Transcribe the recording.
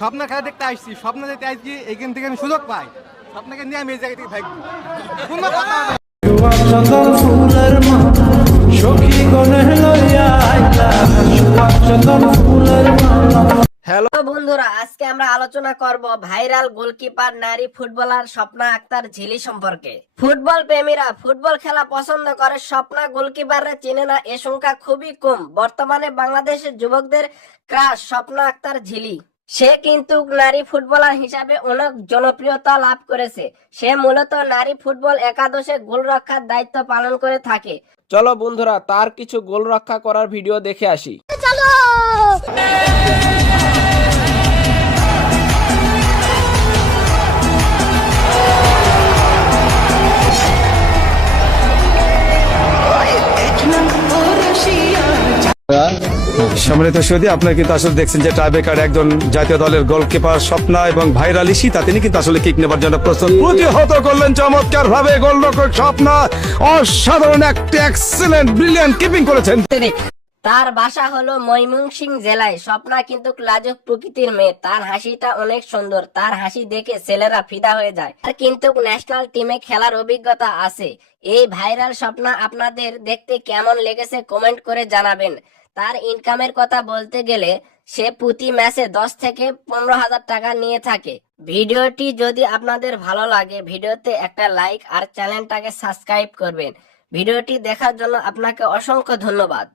স্বপ্ন খেলা দেখতে আসছি, স্বপ্ন দেখতে আসছি, এখান থেকে আমি সুযোগ পাই, স্বপ্নকে নিয়ে আমি এই জায়গা থেকে থাকবো। কোনো কথা হবে না। হ্যালো বন্ধুরা, আজকে আমরা আলোচনা করব ভাইরাল গোলকিপার নারী ফুটবলার স্বপ্না আক্তার ঝিলি সম্পর্কে। ফুটবল প্রেমীরা ফুটবল খেলা পছন্দ করে, স্বপ্না গোলকিপাররা চেনে না এ সংখ্যা খুবই কম। বর্তমানে বাংলাদেশের যুবকদের ক্রাশ স্বপ্না আক্তার ঝিলি। সে কিন্তু নারী ফুটবলার হিসাবে অনেক জনপ্রিয়তা লাভ করেছে। সে মূলত নারী ফুটবল একাদশে গোলরক্ষার দায়িত্ব পালন করে থাকে। চলো বন্ধুরা, তার কিছু গোল রক্ষা করার ভিডিও দেখে আসি। সম্মানিত সৌদি, আপনারা কিন্তু আসলে দেখছেন যে টাইব্রেকার একজন জাতীয় দলের গোলকিপার স্বপ্না এবং ভাইরাল ঈশিতা, তিনি কিন্তু আসলে কিক নেবার জন্য প্রস্তুত। প্রতিহত করলেন চমৎকার ভাবে গোলরক্ষক স্বপ্না, অসাধারণ একটা এক্সেলেন্ট ব্রিলিয়ান্ট কিপিং করেছেন। তার বাসা হলো ময়মনসিংহ জেলায়। স্বপ্না কিন্তু লাজুক প্রকৃতির মেয়ে, তার হাসিটা অনেক সুন্দর, তার হাসি দেখে ছেলেরা ফিদা হয়ে যায়। আর কিন্তু ন্যাশনাল টিমে খেলার অভিজ্ঞতা আছে। এই ভাইরাল স্বপ্না আপনাদের দেখতে কেমন লেগেছে কমেন্ট করে জানাবেন। তার ইনকামের কথা বলতে গেলে সে প্রতি ম্যাচে 10 থেকে 15,000 টাকা নিয়ে থাকে। ভিডিওটি যদি আপনাদের ভালো লাগে, ভিডিওতে একটা লাইক আর চ্যানেলটাকে সাবস্ক্রাইব করবেন। ভিডিওটি দেখার জন্য আপনাকে অসংখ্য ধন্যবাদ।